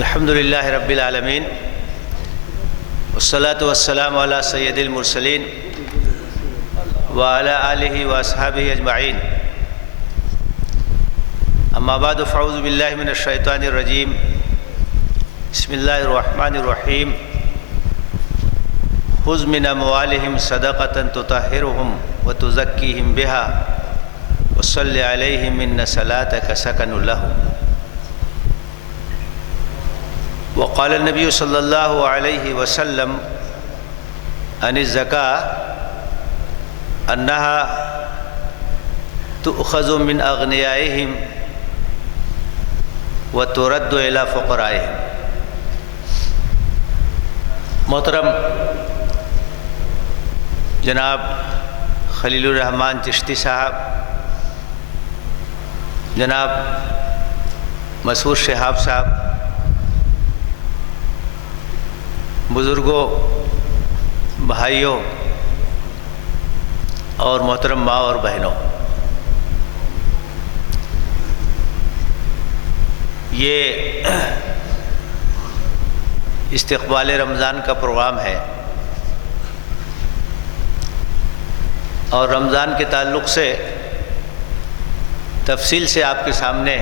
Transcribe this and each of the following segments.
الحمد للہ رب العالمین والصلاة والسلام علی سید المرسلین وعلی آلہ واصحابہ اجمعین اما بعد فاعوذ باللہ من الشیطان الرجیم بسم اللہ الرحمن الرحیم خذ من اموالہم صدقۃ تطہرہم وتزکیہم بہا وصلی علیہم ان صلاتک سکن لہم وقال النبی صلی اللہ علیہ وسلم عن الزکاة انها تؤخذ من اغنیائہم وترد الى فقرائہم۔ محترم جناب خلیل الرحمن چشتی صاحب، جناب مسعود شہاب صاحب، بزرگوں، بھائیوں اور محترم ماں اور بہنوں، یہ استقبال رمضان کا پروگرام ہے اور رمضان کے تعلق سے تفصیل سے آپ کے سامنے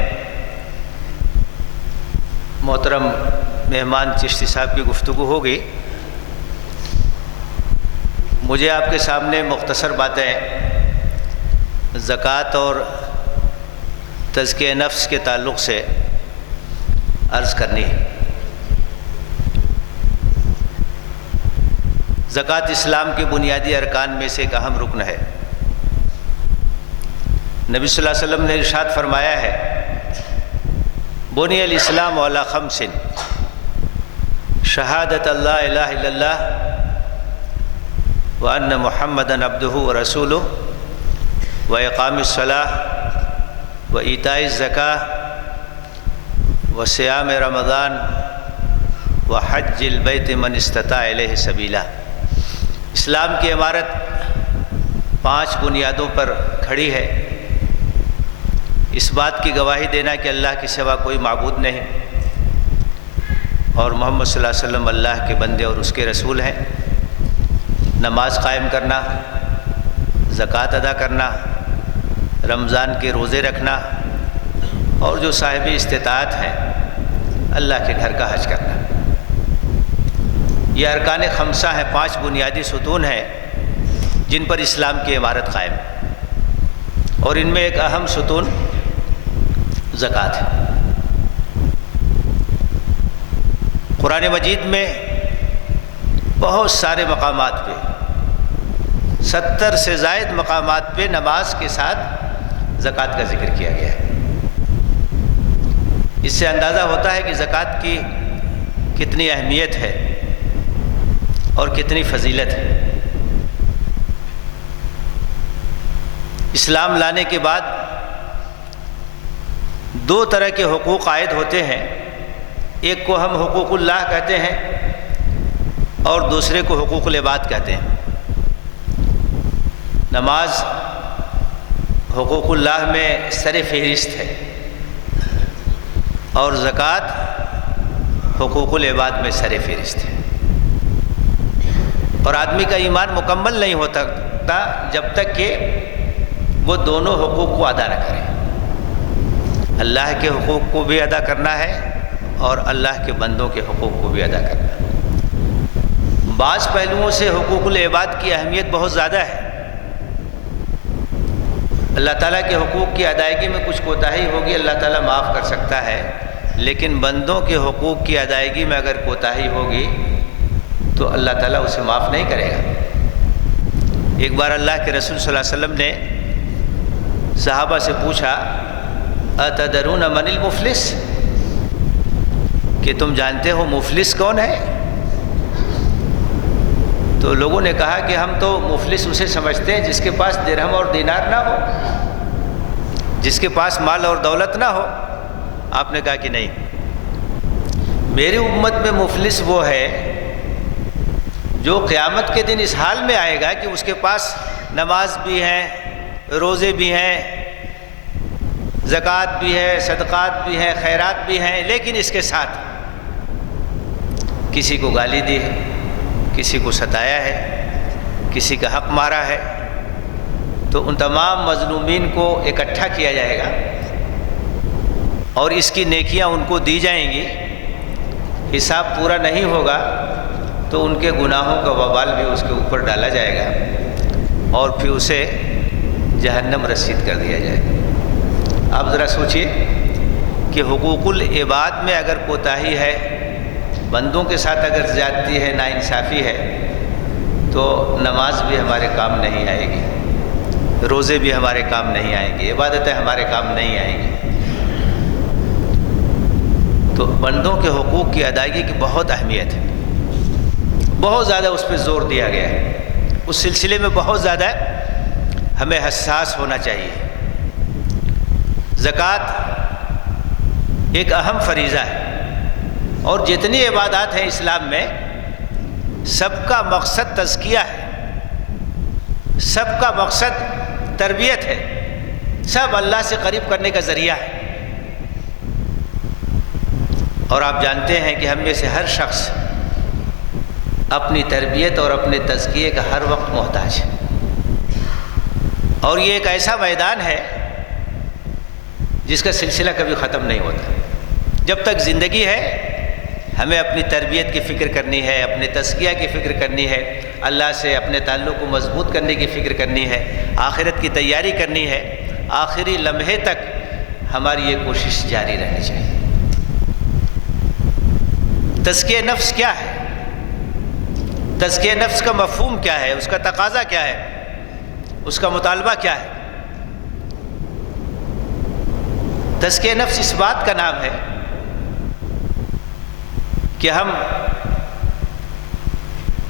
محترم مہمان چشتی صاحب کی گفتگو ہوگی۔ مجھے آپ کے سامنے مختصر باتیں زکوٰۃ اور تزکیہ نفس کے تعلق سے عرض کرنی ہے۔ زکوٰۃ اسلام کے بنیادی ارکان میں سے ایک اہم رکن ہے۔ نبی صلی اللہ علیہ وسلم نے ارشاد فرمایا ہے، بنی الاسلام علی خمس، شہادت اللہ الہ الا اللہ وان محمدً عبدہ ورسولہ واقام الصلاۃ وایتاء الزکاۃ وصیام رمضان وحج البیت من استطاع الیہ سبیلا۔ اسلام کی عمارت 5 بنیادوں پر کھڑی ہے۔ اس بات کی گواہی دینا کہ اللہ کے سوا کوئی معبود نہیں اور محمد صلی اللہ علیہ وسلم اللہ کے بندے اور اس کے رسول ہیں، نماز قائم کرنا، زکوٰۃ ادا کرنا، رمضان کے روزے رکھنا اور جو صاحب استطاعت ہیں اللہ کے گھر کا حج کرنا۔ یہ ارکان خمسہ ہیں، 5 بنیادی ستون ہیں جن پر اسلام کی عمارت قائم ہے، اور ان میں ایک اہم ستون زکوٰۃ ہے۔ قرآن مجید میں بہت سارے مقامات پہ، 70 سے زائد مقامات پہ نماز کے ساتھ زکوٰۃ کا ذکر کیا گیا ہے۔ اس سے اندازہ ہوتا ہے کہ زکوٰۃ کی کتنی اہمیت ہے اور کتنی فضیلت ہے۔ اسلام لانے کے بعد 2 طرح کے حقوق عائد ہوتے ہیں، ایک کو ہم حقوق اللہ کہتے ہیں اور دوسرے کو حقوق العباد کہتے ہیں۔ نماز حقوق اللہ میں سر فہرست ہے اور زکوٰۃ حقوق العباد میں سر فہرست ہے، اور آدمی کا ایمان مکمل نہیں ہوتا جب تک کہ وہ دونوں حقوق کو ادا نہ کرے۔ اللہ کے حقوق کو بھی ادا کرنا ہے اور اللہ کے بندوں کے حقوق کو بھی ادا کرنا ہے۔ بعض پہلوؤں سے حقوق العباد کی اہمیت بہت زیادہ ہے۔ اللہ تعالیٰ کے حقوق کی ادائیگی میں کچھ کوتاہی ہوگی، اللہ تعالیٰ معاف کر سکتا ہے، لیکن بندوں کے حقوق کی ادائیگی میں اگر کوتاہی ہوگی تو اللہ تعالیٰ اسے معاف نہیں کرے گا۔ ایک بار اللہ کے رسول صلی اللہ علیہ وسلم نے صحابہ سے پوچھا، اتدرون من المفلس، کہ تم جانتے ہو مفلس کون ہے؟ تو لوگوں نے کہا کہ ہم تو مفلس اسے سمجھتے ہیں جس کے پاس درہم اور دینار نہ ہو، جس کے پاس مال اور دولت نہ ہو۔ آپ نے کہا کہ نہیں، میری امت میں مفلس وہ ہے جو قیامت کے دن اس حال میں آئے گا کہ اس کے پاس نماز بھی ہیں، روزے بھی ہیں، زکوٰۃ بھی ہے، صدقات بھی ہیں، خیرات بھی ہیں، لیکن اس کے ساتھ کسی کو گالی دی ہے، کسی کو ستایا ہے، کسی کا حق مارا ہے، تو ان تمام مظلومین کو اکٹھا کیا جائے گا اور اس کی نیکیاں ان کو دی جائیں گی۔ حساب پورا نہیں ہوگا تو ان کے گناہوں کا وبال بھی اس کے اوپر ڈالا جائے گا اور پھر اسے جہنم رسید کر دیا جائے گا۔ آپ ذرا سوچئے کہ حقوق العباد میں اگر کوتاہی ہے، بندوں کے ساتھ اگر زیادتی ہے، ناانصافی ہے، تو نماز بھی ہمارے کام نہیں آئے گی، روزے بھی ہمارے کام نہیں آئیں گے، عبادتیں ہمارے کام نہیں آئیں گی۔ تو بندوں کے حقوق کی ادائیگی کی بہت اہمیت ہے، بہت زیادہ اس پہ زور دیا گیا ہے، اس سلسلے میں بہت زیادہ ہمیں حساس ہونا چاہیے۔ زکوٰۃ ایک اہم فریضہ ہے، اور جتنی عبادات ہیں اسلام میں سب کا مقصد تزکیہ ہے، سب کا مقصد تربیت ہے، سب اللہ سے قریب کرنے کا ذریعہ ہے۔ اور آپ جانتے ہیں کہ ہم میں سے ہر شخص اپنی تربیت اور اپنے تزکیے کا ہر وقت محتاج ہے، اور یہ ایک ایسا میدان ہے جس کا سلسلہ کبھی ختم نہیں ہوتا۔ جب تک زندگی ہے ہمیں اپنی تربیت کی فکر کرنی ہے، اپنے تزکیہ کی فکر کرنی ہے، اللہ سے اپنے تعلق کو مضبوط کرنے کی فکر کرنی ہے، آخرت کی تیاری کرنی ہے، آخری لمحے تک ہماری یہ کوشش جاری رہنی چاہیے۔ تزکیہ نفس کیا ہے؟ تزکیہ نفس کا مفہوم کیا ہے؟ اس کا تقاضا کیا ہے؟ اس کا مطالبہ کیا ہے؟ تزکیہ نفس اس بات کا نام ہے کہ ہم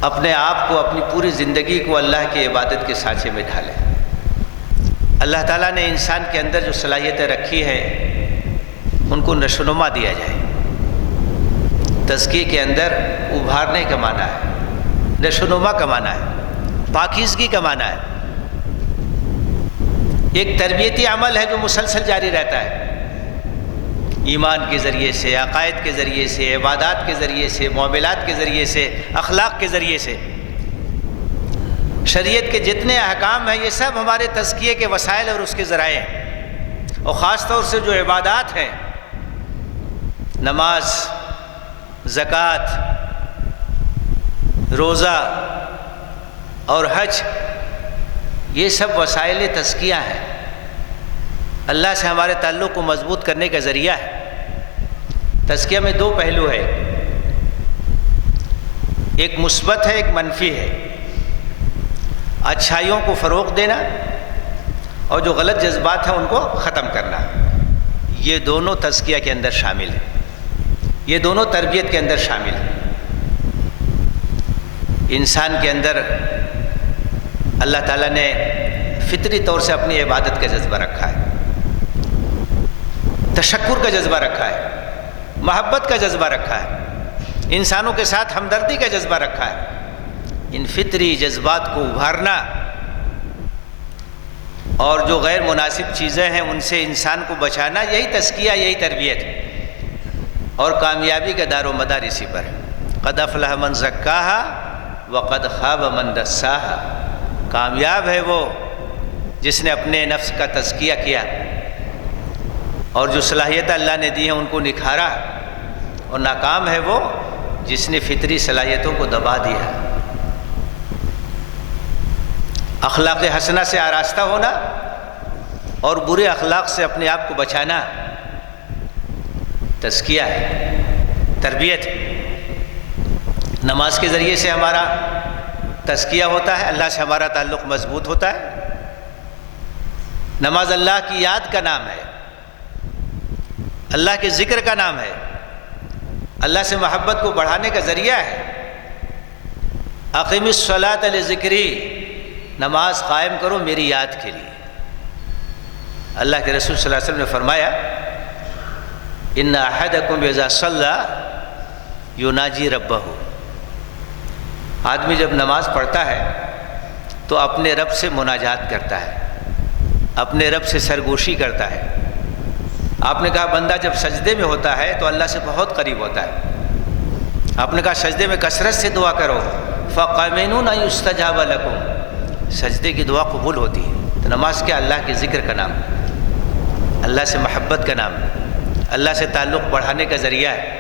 اپنے آپ کو، اپنی پوری زندگی کو اللہ کی عبادت کے سانچے میں ڈھالیں۔ اللہ تعالیٰ نے انسان کے اندر جو صلاحیتیں رکھی ہیں ان کو نشوونما دیا جائے۔ تزکیے کے اندر ابھارنے کا معنی ہے، نشوونما کا معنی ہے، پاکیزگی کا معنی ہے۔ ایک تربیتی عمل ہے جو مسلسل جاری رہتا ہے، ایمان کے ذریعے سے، عقائد کے ذریعے سے، عبادات کے ذریعے سے، معاملات کے ذریعے سے، اخلاق کے ذریعے سے۔ شریعت کے جتنے احکام ہیں یہ سب ہمارے تزکیے کے وسائل اور اس کے ذرائع ہیں، اور خاص طور سے جو عبادات ہیں، نماز، زکوٰۃ، روزہ اور حج، یہ سب وسائل تزکیہ ہیں، اللہ سے ہمارے تعلق کو مضبوط کرنے کا ذریعہ ہے۔ تزکیہ میں دو پہلو ہے، ایک مثبت ہے، ایک منفی ہے۔ اچھائیوں کو فروغ دینا اور جو غلط جذبات ہیں ان کو ختم کرنا، یہ دونوں تزکیہ کے اندر شامل ہیں، یہ دونوں تربیت کے اندر شامل ہیں۔ انسان کے اندر اللہ تعالیٰ نے فطری طور سے اپنی عبادت کا جذبہ رکھا ہے، تشکر کا جذبہ رکھا ہے، محبت کا جذبہ رکھا ہے، انسانوں کے ساتھ ہمدردی کا جذبہ رکھا ہے۔ ان فطری جذبات کو ابھارنا اور جو غیر مناسب چیزیں ہیں ان سے انسان کو بچانا، یہی تزکیہ، یہی تربیت ہے، اور کامیابی کا دار و مدار اسی پر ہے۔ قد افلح من زکاہا وقد خاب من دساہا۔ کامیاب ہے وہ جس نے اپنے نفس کا تزکیہ کیا اور جو صلاحیت اللہ نے دی ہیں ان کو نکھارا، اور ناکام ہے وہ جس نے فطری صلاحیتوں کو دبا دیا۔ اخلاق حسنہ سے آراستہ ہونا اور برے اخلاق سے اپنے آپ کو بچانا تزکیہ ہے، تربیت ہے۔ نماز کے ذریعے سے ہمارا تزکیہ ہوتا ہے، اللہ سے ہمارا تعلق مضبوط ہوتا ہے۔ نماز اللہ کی یاد کا نام ہے، اللہ کے ذکر کا نام ہے، اللہ سے محبت کو بڑھانے کا ذریعہ ہے۔ اقیم الصلاۃ لذکری، نماز قائم کرو میری یاد کے لیے۔ اللہ کے رسول صلی اللہ علیہ وسلم نے فرمایا ان احدکم اذا صلی یناجی ربہ، آدمی جب نماز پڑھتا ہے تو اپنے رب سے مناجات کرتا ہے، اپنے رب سے سرگوشی کرتا ہے۔ آپ نے کہا بندہ جب سجدے میں ہوتا ہے تو اللہ سے بہت قریب ہوتا ہے، آپ نے کہا سجدے میں کثرت سے دعا کرو، فَقَمِنُونَ يُسْتَجَابَ لَكُمْ، سجدے کی دعا قبول ہوتی ہے۔ تو نماز کیا؟ اللہ کے ذکر کا نام، اللہ سے محبت کا نام، اللہ سے تعلق بڑھانے کا ذریعہ ہے۔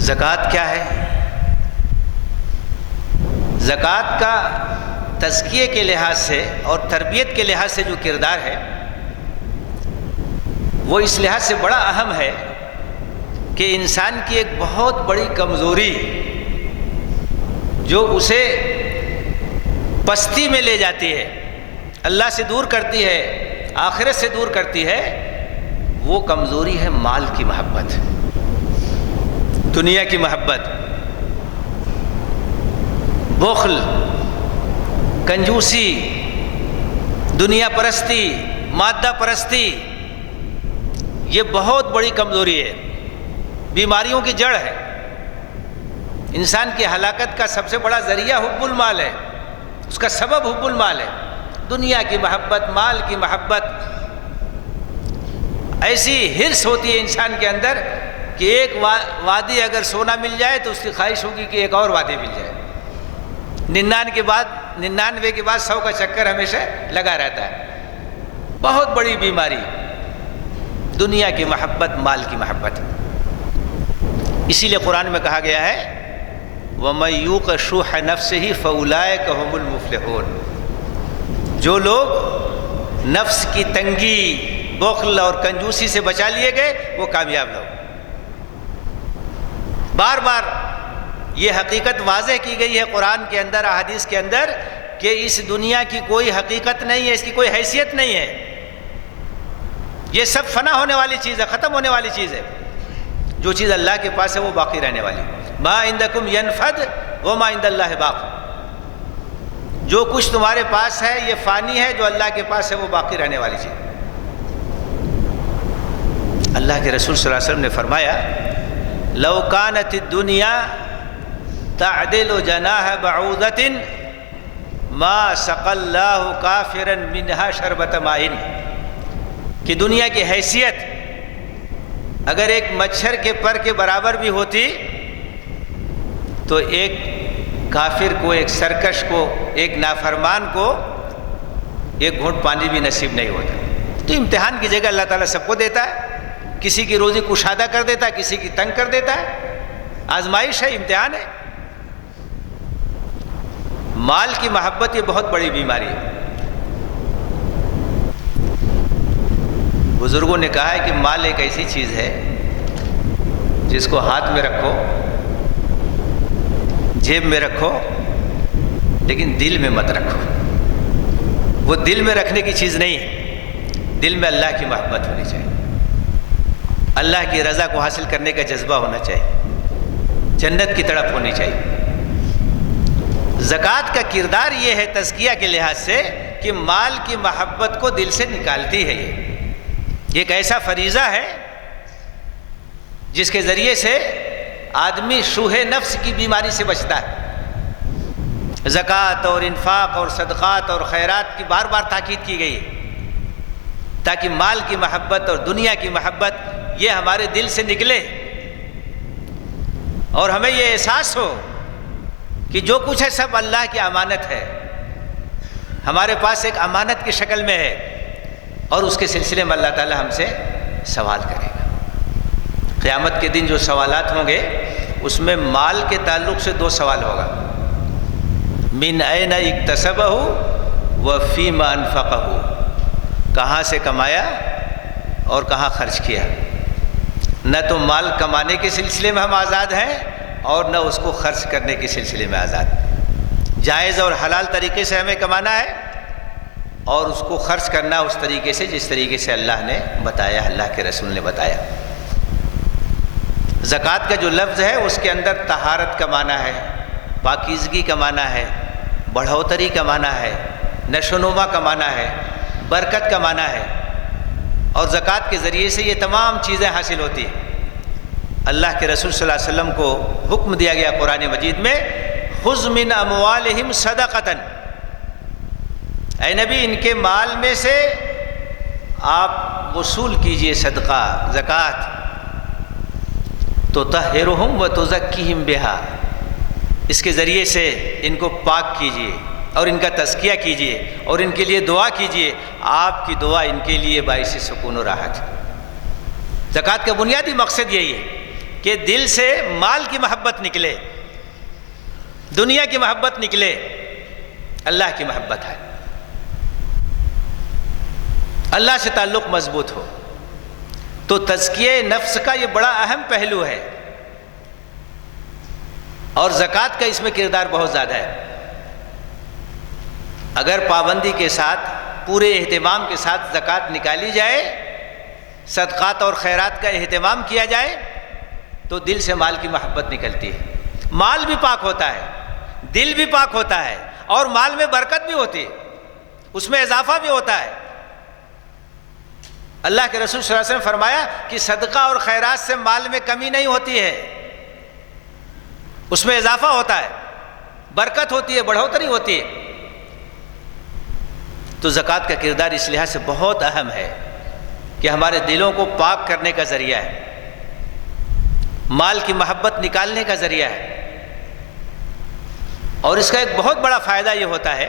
زکوٰۃ کیا ہے؟ زکوٰۃ کا تزکیے کے لحاظ سے اور تربیت کے لحاظ سے جو کردار ہے وہ اس لحاظ سے بڑا اہم ہے کہ انسان کی ایک بہت بڑی کمزوری جو اسے پستی میں لے جاتی ہے، اللہ سے دور کرتی ہے، آخرت سے دور کرتی ہے، وہ کمزوری ہے مال کی محبت، دنیا کی محبت، بخل، کنجوسی، دنیا پرستی، مادہ پرستی۔ یہ بہت بڑی کمزوری ہے، بیماریوں کی جڑ ہے۔ انسان کی ہلاکت کا سب سے بڑا ذریعہ حب المال ہے، اس کا سبب حب المال ہے۔ دنیا کی محبت، مال کی محبت، ایسی حرص ہوتی ہے انسان کے اندر کہ ایک وادی اگر سونا مل جائے تو اس کی خواہش ہوگی کہ ایک اور وادی مل جائے۔ 99 کے بعد 100 کا چکر ہمیشہ لگا رہتا ہے۔ بہت بڑی بیماری دنیا کی محبت، مال کی محبت۔ اسی لیے قرآن میں کہا گیا ہے وَمَن یُوقَ شُحَّ نَفْسِهِ فَأُولَٰئِکَ هُمُ الْمُفْلِحُونَ، جو لوگ نفس کی تنگی، بخل اور کنجوسی سے بچا لیے گئے وہ کامیاب لوگ۔ بار بار یہ حقیقت واضح کی گئی ہے قرآن کے اندر، احادیث کے اندر، کہ اس دنیا کی کوئی حقیقت نہیں ہے، اس کی کوئی حیثیت نہیں ہے، یہ سب فنا ہونے والی چیز ہے، ختم ہونے والی چیز ہے۔ جو چیز اللہ کے پاس ہے وہ باقی رہنے والی۔ ما عندکم ینفد وما عند اللہ باق، جو کچھ تمہارے پاس ہے یہ فانی ہے، جو اللہ کے پاس ہے وہ باقی رہنے والی چیز۔ اللہ کے رسول صلی اللہ علیہ وسلم نے فرمایا لو کانت الدنیا تعدل جناح بعوضۃ ما سقى اللہ کافرا منها شربۃ ماء، کہ دنیا کی حیثیت اگر ایک مچھر کے پر کے برابر بھی ہوتی تو ایک کافر کو، ایک سرکش کو، ایک نافرمان کو ایک گھونٹ پانی بھی نصیب نہیں ہوتا۔ تو امتحان کی جگہ اللہ تعالیٰ سب کو دیتا ہے، کسی کی روزی کشادہ کر دیتا ہے، کسی کی تنگ کر دیتا ہے، آزمائش ہے، امتحان ہے۔ مال کی محبت یہ بہت بڑی بیماری ہے۔ بزرگوں نے کہا ہے کہ مال ایک ایسی چیز ہے جس کو ہاتھ میں رکھو، جیب میں رکھو، لیکن دل میں مت رکھو۔ وہ دل میں رکھنے کی چیز نہیں ہے، دل میں اللہ کی محبت ہونی چاہیے، اللہ کی رضا کو حاصل کرنے کا جذبہ ہونا چاہیے، جنت کی تڑپ ہونی چاہیے۔ زکوٰۃ کا کردار یہ ہے تزکیہ کے لحاظ سے کہ مال کی محبت کو دل سے نکالتی ہے۔ یہ ایک ایسا فریضہ ہے جس کے ذریعے سے آدمی شوہ نفس کی بیماری سے بچتا ہے۔ زکوٰۃ اور انفاق اور صدقات اور خیرات کی بار بار تاکید کی گئی ہے تاکہ مال کی محبت اور دنیا کی محبت یہ ہمارے دل سے نکلے اور ہمیں یہ احساس ہو کہ جو کچھ ہے سب اللہ کی امانت ہے، ہمارے پاس ایک امانت کی شکل میں ہے، اور اس کے سلسلے میں اللہ تعالی ہم سے سوال کرے گا۔ قیامت کے دن جو سوالات ہوں گے اس میں مال کے تعلق سے 2 سوال ہوگا، من این اکتسبہ وفیما انفقہ، کہاں سے کمایا اور کہاں خرچ کیا۔ نہ تو مال کمانے کے سلسلے میں ہم آزاد ہیں اور نہ اس کو خرچ کرنے کے سلسلے میں آزاد۔ جائز اور حلال طریقے سے ہمیں کمانا ہے اور اس کو خرچ کرنا اس طریقے سے جس طریقے سے اللہ نے بتایا، اللہ کے رسول نے بتایا۔ زکوٰۃ کا جو لفظ ہے اس کے اندر طہارت کا معنی ہے، پاکیزگی کا معنی ہے، بڑھوتری کا معنی ہے، نشو و نما کا معنی ہے، برکت کا معنی ہے، اور زکوٰۃ کے ذریعے سے یہ تمام چیزیں حاصل ہوتی ہیں۔ اللہ کے رسول صلی اللہ علیہ وسلم کو حکم دیا گیا قرآن مجید میں خذ من اموالہم صدقۃ، اے نبی ان کے مال میں سے آپ وصول کیجئے صدقہ، زکوٰۃ۔ تطہرہم وتزکیہم بہا، اس کے ذریعے سے ان کو پاک کیجئے اور ان کا تزکیہ کیجئے اور ان کے لیے دعا کیجئے، آپ کی دعا ان کے لیے باعث سکون و راحت ہے۔ زکوٰۃ کا بنیادی مقصد یہی ہے کہ دل سے مال کی محبت نکلے، دنیا کی محبت نکلے، اللہ کی محبت ہے، اللہ سے تعلق مضبوط ہو۔ تو تزکیہ نفس کا یہ بڑا اہم پہلو ہے، اور زکوٰۃ کا اس میں کردار بہت زیادہ ہے۔ اگر پابندی کے ساتھ، پورے اہتمام کے ساتھ زکوٰۃ نکالی جائے، صدقات اور خیرات کا اہتمام کیا جائے، تو دل سے مال کی محبت نکلتی ہے، مال بھی پاک ہوتا ہے، دل بھی پاک ہوتا ہے، اور مال میں برکت بھی ہوتی ہے، اس میں اضافہ بھی ہوتا ہے۔ اللہ کے رسول صلی اللہ علیہ وسلم نے فرمایا کہ صدقہ اور خیرات سے مال میں کمی نہیں ہوتی ہے، اس میں اضافہ ہوتا ہے، برکت ہوتی ہے، بڑھوتری ہوتی ہے۔ تو زکوٰۃ کا کردار اس لحاظ سے بہت اہم ہے کہ ہمارے دلوں کو پاک کرنے کا ذریعہ ہے، مال کی محبت نکالنے کا ذریعہ ہے، اور اس کا ایک بہت بڑا فائدہ یہ ہوتا ہے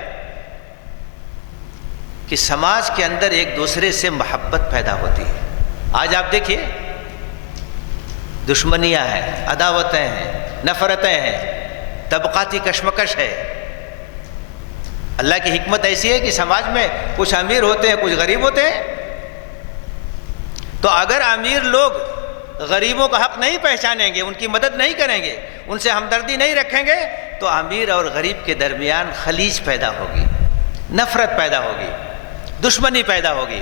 کہ سماج کے اندر ایک دوسرے سے محبت پیدا ہوتی ہے۔ آج آپ دیکھیے، دشمنیاں ہیں، عداوتیں ہیں، نفرتیں ہیں، طبقاتی کشمکش ہے۔ اللہ کی حکمت ایسی ہے کہ سماج میں کچھ امیر ہوتے ہیں، کچھ غریب ہوتے ہیں، تو اگر امیر لوگ غریبوں کا حق نہیں پہچانیں گے، ان کی مدد نہیں کریں گے، ان سے ہمدردی نہیں رکھیں گے، تو امیر اور غریب کے درمیان خلیج پیدا ہوگی، نفرت پیدا ہوگی، دشمنی پیدا ہوگی،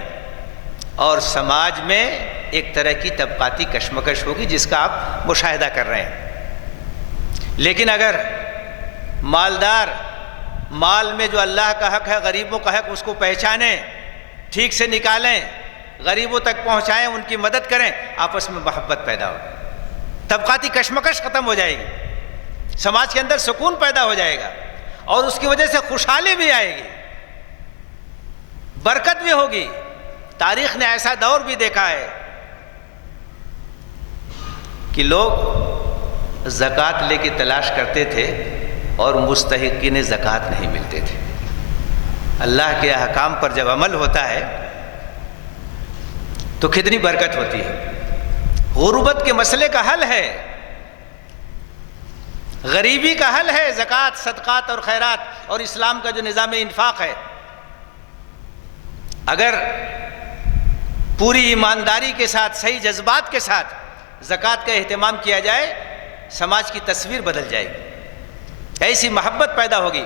اور سماج میں ایک طرح کی طبقاتی کشمکش ہوگی جس کا آپ مشاہدہ کر رہے ہیں۔ لیکن اگر مالدار مال میں جو اللہ کا حق ہے، غریبوں کا حق، اس کو پہچانیں، ٹھیک سے نکالیں، غریبوں تک پہنچائیں، ان کی مدد کریں، آپس میں محبت پیدا ہو، طبقاتی کشمکش ختم ہو جائے گی، سماج کے اندر سکون پیدا ہو جائے گا، اور اس کی وجہ سے خوشحالی بھی آئے گی، برکت بھی ہوگی۔ تاریخ نے ایسا دور بھی دیکھا ہے کہ لوگ زکوٰۃ لے کے تلاش کرتے تھے اور مستحقین زکوٰۃ نہیں ملتے تھے۔ اللہ کے احکام پر جب عمل ہوتا ہے تو کتنی برکت ہوتی ہے۔ غربت کے مسئلے کا حل ہے، غریبی کا حل ہے زکوٰۃ، صدقات اور خیرات، اور اسلام کا جو نظام انفاق ہے۔ اگر پوری ایمانداری کے ساتھ، صحیح جذبات کے ساتھ زکوٰۃ کا اہتمام کیا جائے، سماج کی تصویر بدل جائے گی، ایسی محبت پیدا ہوگی۔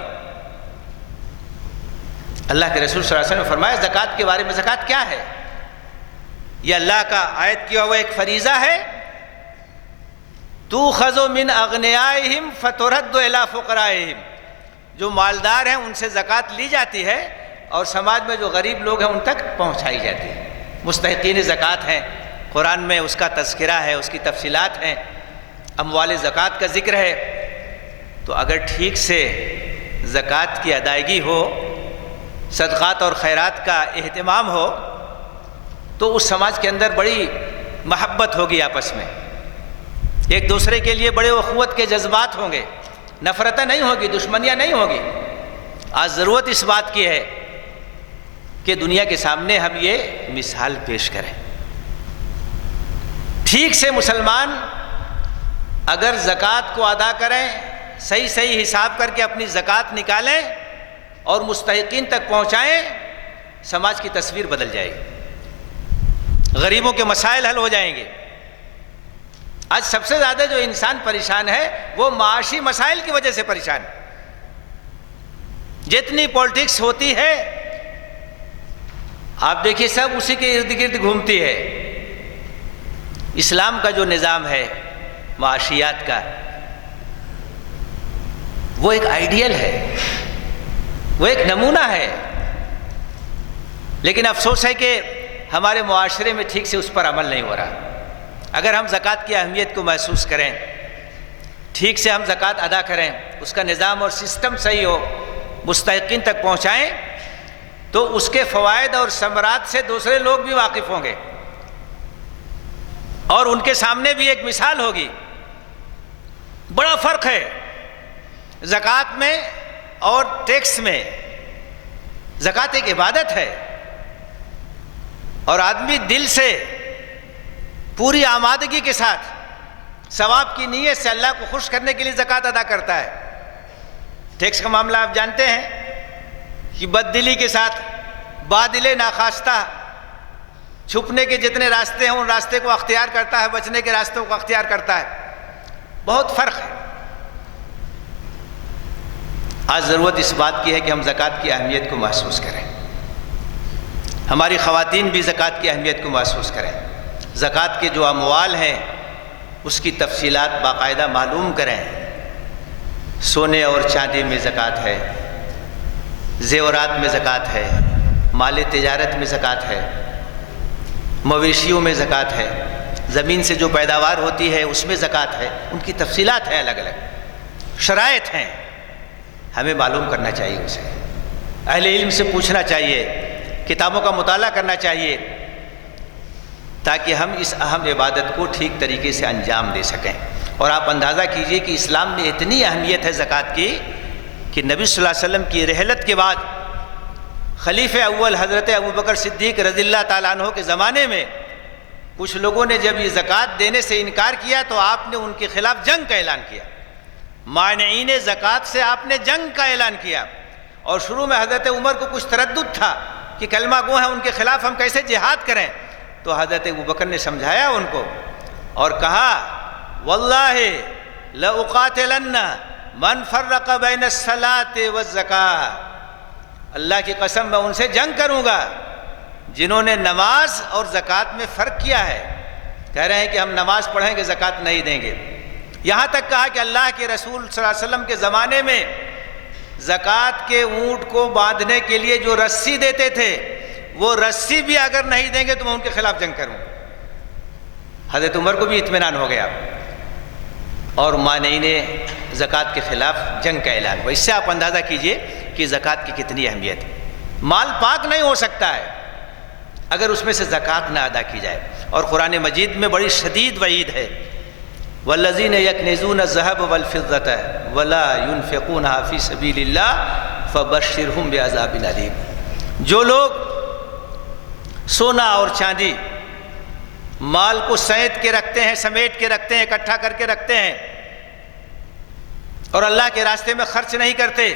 اللہ کے رسول صلی اللہ علیہ وسلم نے فرمایا زکوٰۃ کے بارے میں، زکوٰۃ کیا ہے؟ یہ اللہ کا عائد کیا ہوا ایک فریضہ ہے، تُؤْخَذُ مِنْ أَغْنِيَائِهِمْ فَتُرَدُّ إِلَىٰ فُقَرَائِهِمْ، جو مالدار ہیں ان سے زکوٰۃ لی جاتی ہے اور سماج میں جو غریب لوگ ہیں ان تک پہنچائی جاتی ہے۔ مستحقین زکوٰۃ ہیں، قرآن میں اس کا تذکرہ ہے، اس کی تفصیلات ہیں، اموال زکوٰۃ کا ذکر ہے۔ تو اگر ٹھیک سے زکوٰۃ کی ادائیگی ہو، صدقات اور خیرات کا اہتمام ہو، تو اس سماج کے اندر بڑی محبت ہوگی، آپس میں ایک دوسرے کے لیے بڑے اخوت کے جذبات ہوں گے، نفرتیں نہیں ہوگی، دشمنیاں نہیں ہوگی۔ آج ضرورت اس بات کی ہے کہ دنیا کے سامنے ہم یہ مثال پیش کریں۔ ٹھیک سے مسلمان اگر زکوٰۃ کو ادا کریں، صحیح حساب کر کے اپنی زکوٰۃ نکالیں اور مستحقین تک پہنچائیں، سماج کی تصویر بدل جائے گی، غریبوں کے مسائل حل ہو جائیں گے۔ آج سب سے زیادہ جو انسان پریشان ہے وہ معاشی مسائل کی وجہ سے پریشان ہے۔ جتنی پولیٹکس ہوتی ہے آپ دیکھیے سب اسی کے ارد گرد گھومتی ہے۔ اسلام کا جو نظام ہے معاشیات کا، وہ ایک آئیڈیل ہے، وہ ایک نمونہ ہے، لیکن افسوس ہے کہ ہمارے معاشرے میں ٹھیک سے اس پر عمل نہیں ہو رہا۔ اگر ہم زکوٰۃ کی اہمیت کو محسوس کریں، ٹھیک سے ہم زکوٰۃ ادا کریں، اس کا نظام اور سسٹم صحیح ہو، مستحقین تک پہنچائیں، تو اس کے فوائد اور ثمرات سے دوسرے لوگ بھی واقف ہوں گے، اور ان کے سامنے بھی ایک مثال ہوگی بڑا فرق ہے زکوٰۃ میں اور ٹیکس میں۔ زکوٰۃ ایک عبادت ہے اور آدمی دل سے پوری آمادگی کے ساتھ ثواب کی نیت سے اللہ کو خوش کرنے کے لیے زکوٰۃ ادا کرتا ہے۔ ٹیکس کا معاملہ آپ جانتے ہیں کہ بددلی کے ساتھ بادل ناخواستہ چھپنے کے جتنے راستے ہیں ان راستے کو اختیار کرتا ہے، بچنے کے راستوں کو اختیار کرتا ہے۔ بہت فرق ہے۔ آج ضرورت اس بات کی ہے کہ ہم زکوٰۃ کی اہمیت کو محسوس کریں، ہماری خواتین بھی زکوٰۃ کی اہمیت کو محسوس کریں، زکوٰۃ کے جو اموال ہیں اس کی تفصیلات باقاعدہ معلوم کریں۔ سونے اور چاندی میں زکوٰۃ ہے، زیورات میں زکوٰۃ ہے، مال تجارت میں زکوٰۃ ہے، مویشیوں میں زکوٰۃ ہے، زمین سے جو پیداوار ہوتی ہے اس میں زکوٰۃ ہے، ان کی تفصیلات ہیں، الگ الگ شرائط ہیں، ہمیں معلوم کرنا چاہیے اسے، اہل علم سے پوچھنا چاہیے، کتابوں کا مطالعہ کرنا چاہیے تاکہ ہم اس اہم عبادت کو ٹھیک طریقے سے انجام دے سکیں۔ اور آپ اندازہ کیجئے کہ اسلام میں اتنی اہمیت ہے زکوٰۃ کی کہ نبی صلی اللہ علیہ وسلم کی رحلت کے بعد خلیفہ اول حضرت ابوبکر صدیق رضی اللہ تعالیٰ عنہ کے زمانے میں کچھ لوگوں نے جب یہ زکوٰۃ دینے سے انکار کیا تو آپ نے ان کے خلاف جنگ کا اعلان کیا، مانعین زکوٰۃ سے آپ نے جنگ کا اعلان کیا۔ اور شروع میں حضرت عمر کو کچھ تردد تھا کہ کلمہ گو ہیں، ان کے خلاف ہم کیسے جہاد کریں، تو حضرت ابوبکر نے سمجھایا ان کو اور کہا واللہ لأقاتلن من فرق بین الصلاۃ والزکاۃ، اللہ کی قسم میں ان سے جنگ کروں گا جنہوں نے نماز اور زکوٰۃ میں فرق کیا ہے، کہہ رہے ہیں کہ ہم نماز پڑھیں گے زکوٰۃ نہیں دیں گے۔ یہاں تک کہا کہ اللہ کے رسول صلی اللہ علیہ وسلم کے زمانے میں زکوٰۃ کے اونٹ کو باندھنے کے لیے جو رسی دیتے تھے وہ رسی بھی اگر نہیں دیں گے تو میں ان کے خلاف جنگ کروں۔ حضرت عمر کو بھی اطمینان ہو گیا اور مانعین زکوٰۃ کے خلاف جنگ کا اعلان ہوا۔ اس سے آپ اندازہ کیجئے کہ زکوٰۃ کی کتنی اہمیت ہے۔ مال پاک نہیں ہو سکتا ہے اگر اس میں سے زکوٰۃ نہ ادا کی جائے، اور قرآن مجید میں بڑی شدید وعید ہے والذین یکنزون الذھب والفضة ولا ينفقونها فی سبیل اللہ فبشرھم بعذاب علیم۔ جو لوگ سونا اور چاندی مال کو سینت کے رکھتے ہیں، سمیٹ کے رکھتے ہیں، اکٹھا کر کے رکھتے ہیں اور اللہ کے راستے میں خرچ نہیں کرتے،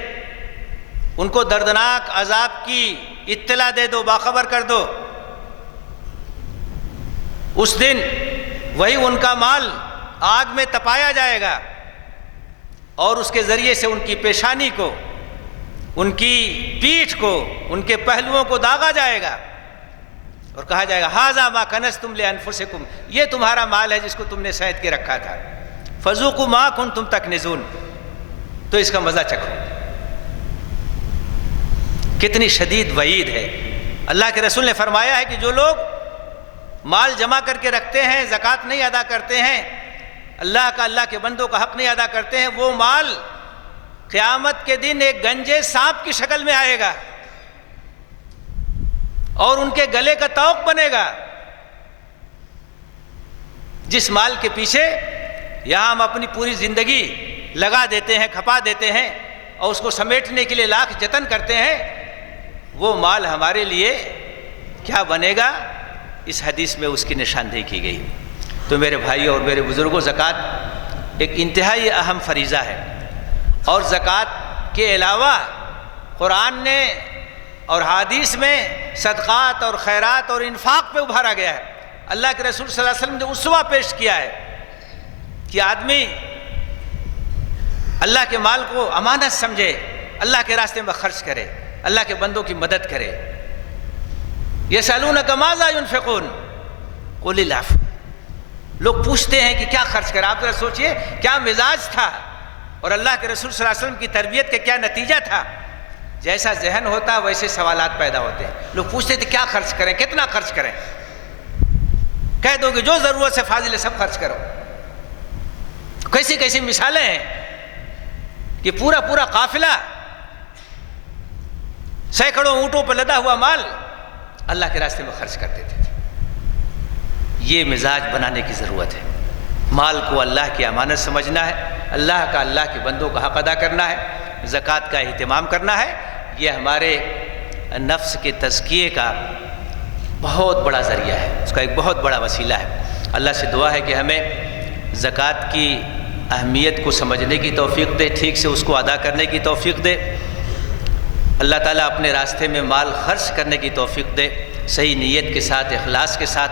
ان کو دردناک عذاب کی اطلاع دے دو، باخبر کر دو۔ اس دن وہی ان کا مال آگ میں تپایا جائے گا اور اس کے ذریعے سے ان کی پیشانی کو، ان کی پیٹھ کو، ان کے پہلوؤں کو داغا جائے گا اور کہا جائے گا ھذا ما کنزتم لانفسکم، یہ تمہارا مال ہے جس کو تم نے سینت کے رکھا تھا، فذوقوا ما کنتم تکنزون، تو اس کا مزہ چکھو۔ کتنی شدید وعید ہے۔ اللہ کے رسول نے فرمایا ہے کہ جو لوگ مال جمع کر کے رکھتے ہیں، زکوٰۃ نہیں ادا کرتے ہیں، اللہ کے بندوں کا حق نہیں ادا کرتے ہیں، وہ مال قیامت کے دن ایک گنجے سانپ کی شکل میں آئے گا اور ان کے گلے کا طوق بنے گا۔ جس مال کے پیچھے یہاں ہم اپنی پوری زندگی لگا دیتے ہیں، کھپا دیتے ہیں اور اس کو سمیٹنے کے لیے لاکھ جتن کرتے ہیں، وہ مال ہمارے لیے کیا بنے گا، اس حدیث میں اس کی نشاندہی کی گئی۔ تو میرے بھائیوں اور میرے بزرگوں، زکوٰۃ ایک انتہائی اہم فریضہ ہے، اور زکوٰۃ کے علاوہ قرآن نے اور حدیث میں صدقات اور خیرات اور انفاق پہ ابھارا گیا ہے۔ اللہ کے رسول صلی اللہ علیہ وسلم نے اسوہ پیش کیا ہے کہ آدمی اللہ کے مال کو امانت سمجھے، اللہ کے راستے میں خرچ کرے، اللہ کے بندوں کی مدد کرے۔ یسألونک ماذا ينفقون قل العفو، لوگ پوچھتے ہیں کہ کیا خرچ کریں۔ آپ ذرا سوچئے کیا مزاج تھا اور اللہ کے رسول صلی اللہ علیہ وسلم کی تربیت کا کیا نتیجہ تھا۔ جیسا ذہن ہوتا ویسے سوالات پیدا ہوتے ہیں۔ لوگ پوچھتے تھے کیا خرچ کریں، کتنا خرچ کریں، کہہ دو کہ جو ضرورت سے فاضل ہے سب خرچ کرو۔ کیسی کیسی مثالیں ہیں کہ پورا پورا قافلہ، سینکڑوں اونٹوں پر لدا ہوا مال اللہ کے راستے میں خرچ کر دیتے تھے۔ یہ مزاج بنانے کی ضرورت ہے۔ مال کو اللہ کی امانت سمجھنا ہے، اللہ کا، اللہ کے بندوں کا حق ادا کرنا ہے، زکوٰۃ کا اہتمام کرنا ہے، یہ ہمارے نفس کے تزکیے کا بہت بڑا ذریعہ ہے، اس کا ایک بہت بڑا وسیلہ ہے۔ اللہ سے دعا ہے کہ ہمیں زکوٰۃ کی اہمیت کو سمجھنے کی توفیق دے، ٹھیک سے اس کو ادا کرنے کی توفیق دے۔ اللہ تعالیٰ اپنے راستے میں مال خرچ کرنے کی توفیق دے، صحیح نیت کے ساتھ، اخلاص کے ساتھ،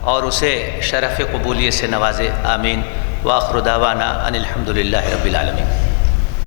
اور اسے شرف قبولیت سے نوازے۔ آمین۔ وآخر دعوانا ان الحمد للہ رب العالمین۔